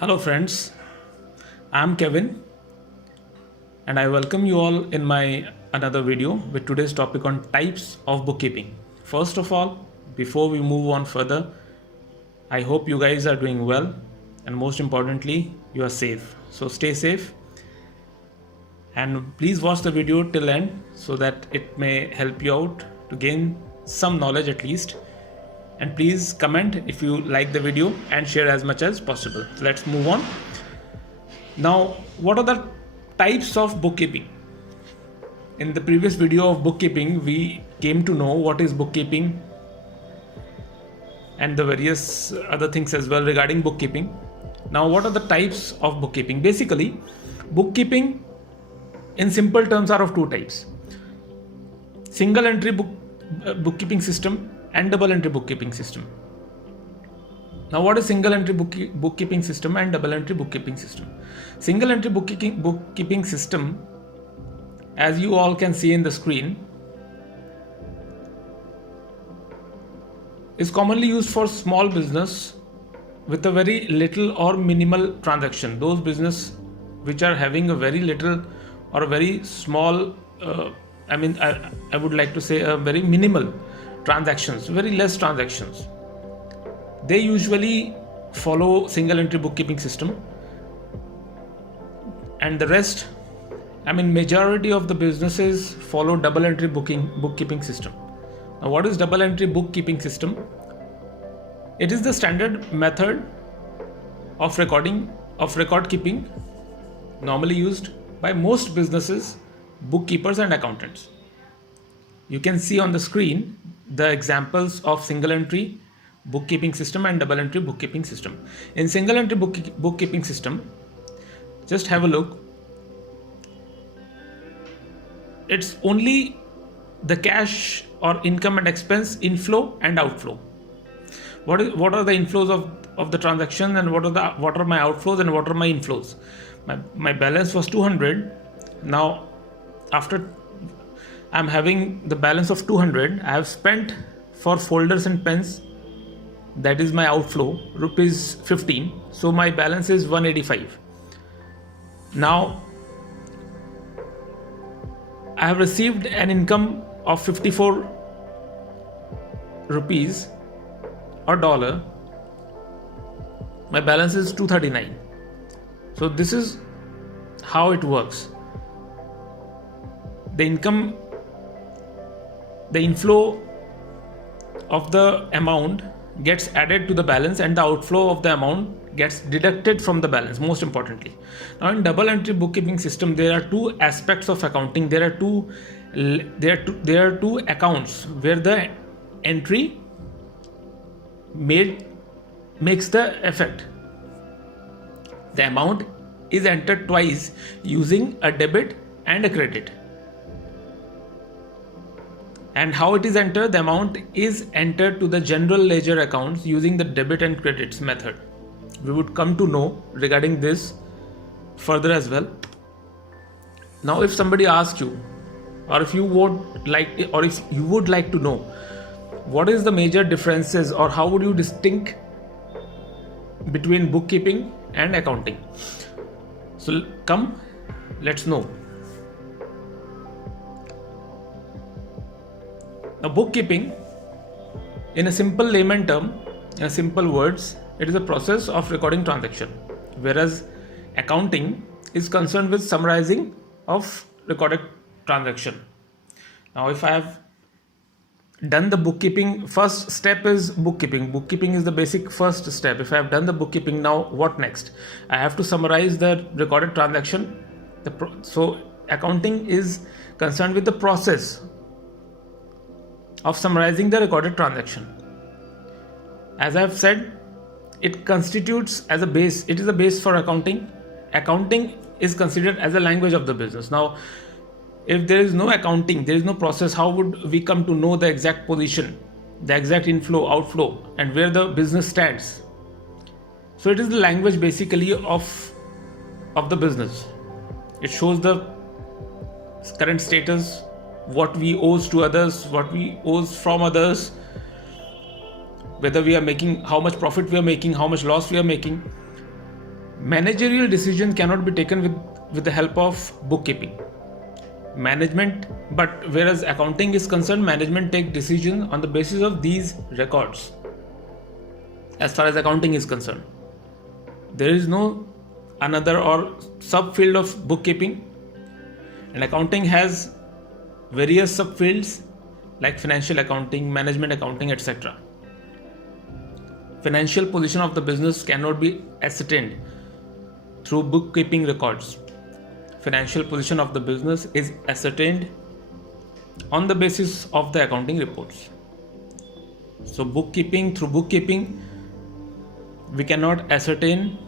Hello, friends. I'm Kevin, and I welcome you all in my another video with today's topic on types of bookkeeping. First of all, before we move on further, I hope you guys are doing well, and most importantly, you are safe. So stay safe, and please watch the video till end so that it may help you out to gain some knowledge at least. And please comment if you like the video and share as much as possible. Let's move on. Now, what are the types of bookkeeping? In the previous video of bookkeeping, we came to know what is bookkeeping and the various other things as well regarding bookkeeping. Now, what are the types of bookkeeping? Basically, bookkeeping in simple terms are of two types: single entry bookkeeping system and double entry bookkeeping system. Now, what is single entry bookkeeping system and double entry bookkeeping system? Single entry bookkeeping system, as you all can see in the screen, is commonly used for small business with a very little or minimal transaction. Those business which are having a very little or a very small, I would like to say a very minimal transactions, very less transactions, they usually follow single entry bookkeeping system, and the rest, majority of the businesses follow double entry bookkeeping system. Now, what is double entry bookkeeping system? It is the standard method of record keeping normally used by most businesses, bookkeepers and accountants. You can see on the screen the examples of single entry bookkeeping system and double entry bookkeeping system. In single entry bookkeeping system, just have a look. It's only the cash or income and expense inflow and outflow. What are the inflows of the transaction, and what are my outflows and what are my inflows? My balance was 200. Now, after I'm having the balance of 200, I have spent for folders and pens, that is my outflow, rupees 15. So my balance is 185. Now, I have received an income of 54 rupees or dollar. My balance is 239. So this is how it works. The inflow of the amount gets added to the balance, and the outflow of the amount gets deducted from the balance, most importantly. Now, in double entry bookkeeping system, there are two aspects of accounting. There are two accounts where the entry makes the effect. The amount is entered twice using a debit and a credit. And how it is entered? The amount is entered to the general ledger accounts using the debit and credits method. We would come to know regarding this further as well. Now, if somebody asks you, or if you would like to know what is the major differences, or how would you distinguish between bookkeeping and accounting, so come, let's know. Now, bookkeeping, in a simple layman term, in simple words, it is a process of recording transaction, whereas accounting is concerned with summarizing of recorded transaction. Now, if I have done the bookkeeping, first step is bookkeeping. Bookkeeping is the basic first step. If I have done the bookkeeping, now what next? I have to summarize the recorded transaction. So accounting is concerned with the process of summarizing the recorded transaction. As I have said, it constitutes as a base. It is a base for accounting. Accounting is considered as a language of the business. Now, if there is no accounting, there is no process, how would we come to know the exact position, the exact inflow, outflow, and where the business stands? So it is the language basically of the business. It shows the current status, what we owes to others, what we owes from others, whether we are making, how much profit we are making, how much loss we are making. Managerial decision cannot be taken with the help of bookkeeping. But whereas accounting is concerned, management take decision on the basis of these records. As far as accounting is concerned, there is no another or subfield of bookkeeping, and accounting has various subfields like financial accounting, management accounting, etc. Financial position of the business cannot be ascertained through bookkeeping records. Financial position of the business is ascertained on the basis of the accounting reports. So through bookkeeping, we cannot ascertain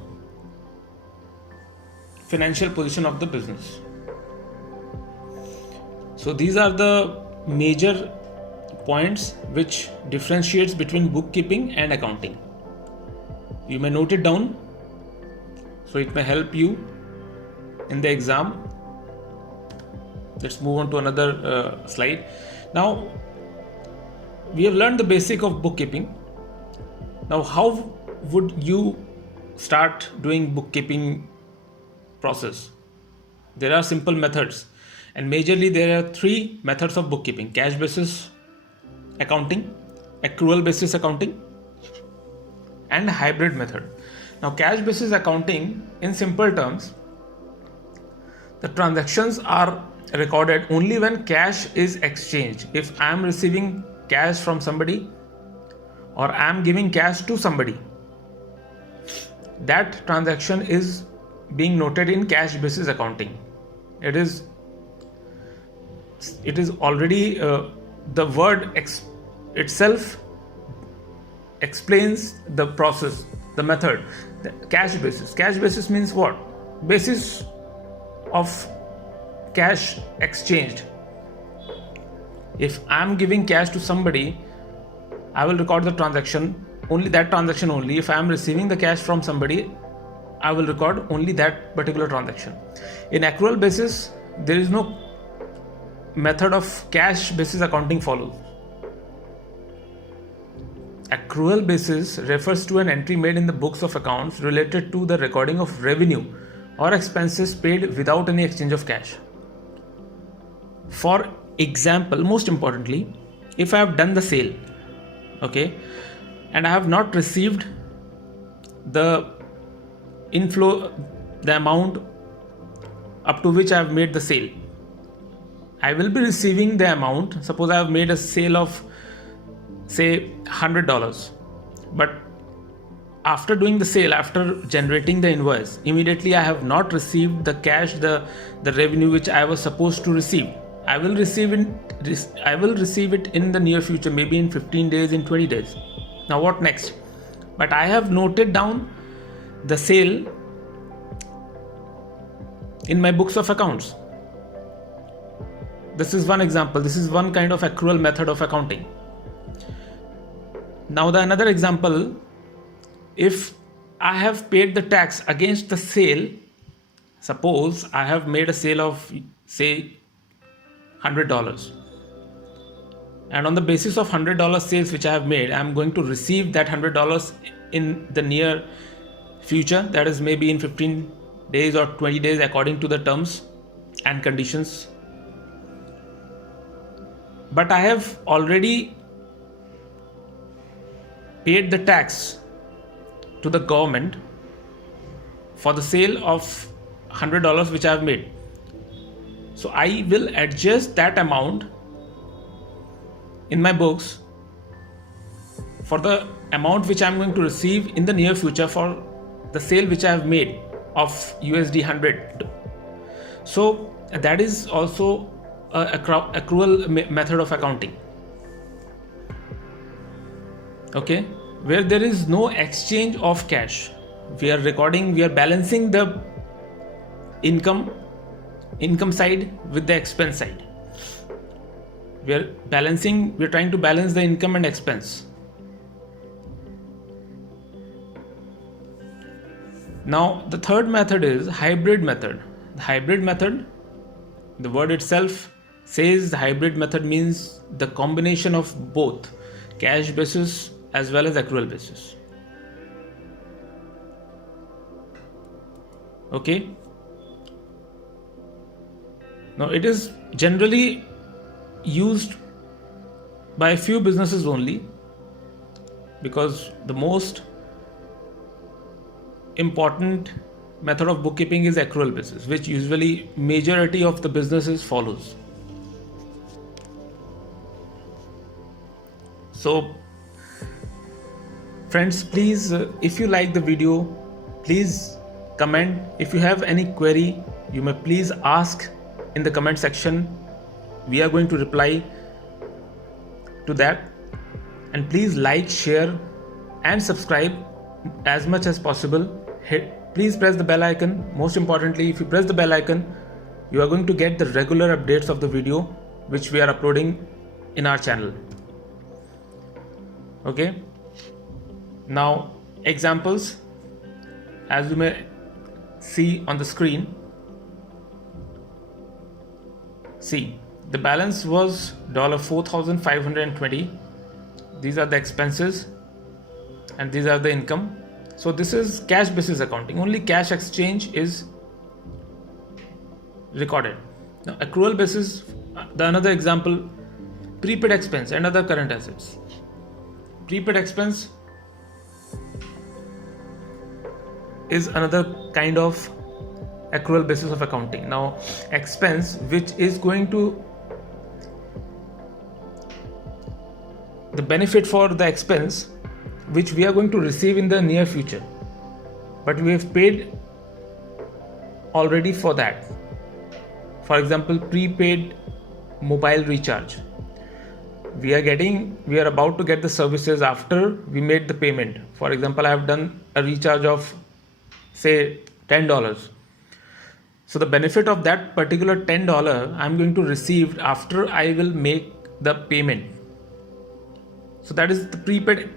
financial position of the business. So these are the major points which differentiates between bookkeeping and accounting. You may note it down, so it may help you in the exam. Let's move on to another slide. Now we have learned the basic of bookkeeping. Now how would you start doing bookkeeping process? There are simple methods, and majorly there are three methods of bookkeeping: cash basis accounting, accrual basis accounting, and hybrid method. Now cash basis accounting, in simple terms, the transactions are recorded only when cash is exchanged. If I am receiving cash from somebody or I am giving cash to somebody, that transaction is being noted in cash basis accounting. It is already the word itself explains the process, the method. The cash basis means what? Basis of cash exchanged. If I am giving cash to somebody, I will record the transaction, only that transaction only. If I am receiving the cash from somebody, I will record only that particular transaction. In accrual basis, there is no method of cash basis accounting follows. Accrual basis refers to an entry made in the books of accounts related to the recording of revenue or expenses paid without any exchange of cash. For example, most importantly, if I have done the sale, okay, and I have not received the inflow, the amount up to which I have made the sale, I will be receiving the amount. Suppose I have made a sale of say $100, but after doing the sale, after generating the invoice, immediately I have not received the cash, the revenue which I was supposed to receive. I will receive it in the near future, maybe in 15 days, in 20 days. Now what next? But I have noted down the sale in my books of accounts. This is one example. This is one kind of accrual method of accounting. Now the another example, if I have paid the tax against the sale, suppose I have made a sale of say $100, and on the basis of $100 sales which I have made, I am going to receive that $100 in the near future, that is maybe in 15 days or 20 days according to the terms and conditions. But I have already paid the tax to the government for the sale of $100 which I have made. So I will adjust that amount in my books for the amount which I am going to receive in the near future for the sale which I have made of USD 100. So that is also a accrual method of accounting. Okay, where there is no exchange of cash. We are balancing the income side with the expense side. We are trying to balance the income and expense. Now the third method is hybrid method. The hybrid method, the word itself says the hybrid method means the combination of both cash basis as well as accrual basis. Okay. Now it is generally used by a few businesses only, because the most important method of bookkeeping is accrual basis, which usually majority of the businesses follows. So friends, please, if you like the video, please comment. If you have any query, you may please ask in the comment section. We are going to reply to that. And please like, share and subscribe as much as possible. Please press the bell icon. Most importantly, if you press the bell icon, you are going to get the regular updates of the video which we are uploading in our channel. Okay. Now examples, as you may see on the screen. See, the balance was $4,520. These are the expenses and these are the income. So this is cash basis accounting. Only cash exchange is recorded. Now accrual basis, the another example, prepaid expense and other current assets. Prepaid expense is another kind of accrual basis of accounting. Now expense, which is going to, the benefit for the expense which we are going to receive in the near future, but we have paid already for that. For example, prepaid mobile recharge, we are about to get the services after we made the payment. For example, I have done a recharge of say $10. So the benefit of that particular $10 I'm going to receive after I will make the payment. So that is the prepaid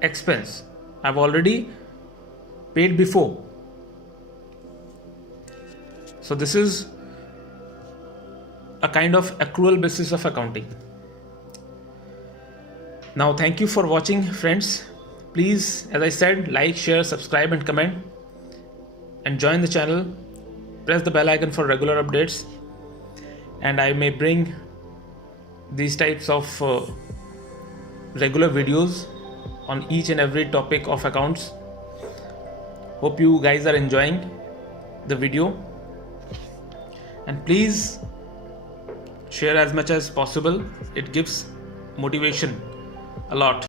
expense. I've already paid before. So this is a kind of accrual basis of accounting. Now thank you for watching, friends. Please, as I said, like, share, subscribe and comment, and join the channel. Press the bell icon for regular updates, and I may bring these types of regular videos on each and every topic of accounts. Hope you guys are enjoying the video, and please share as much as possible. It gives motivation a lot.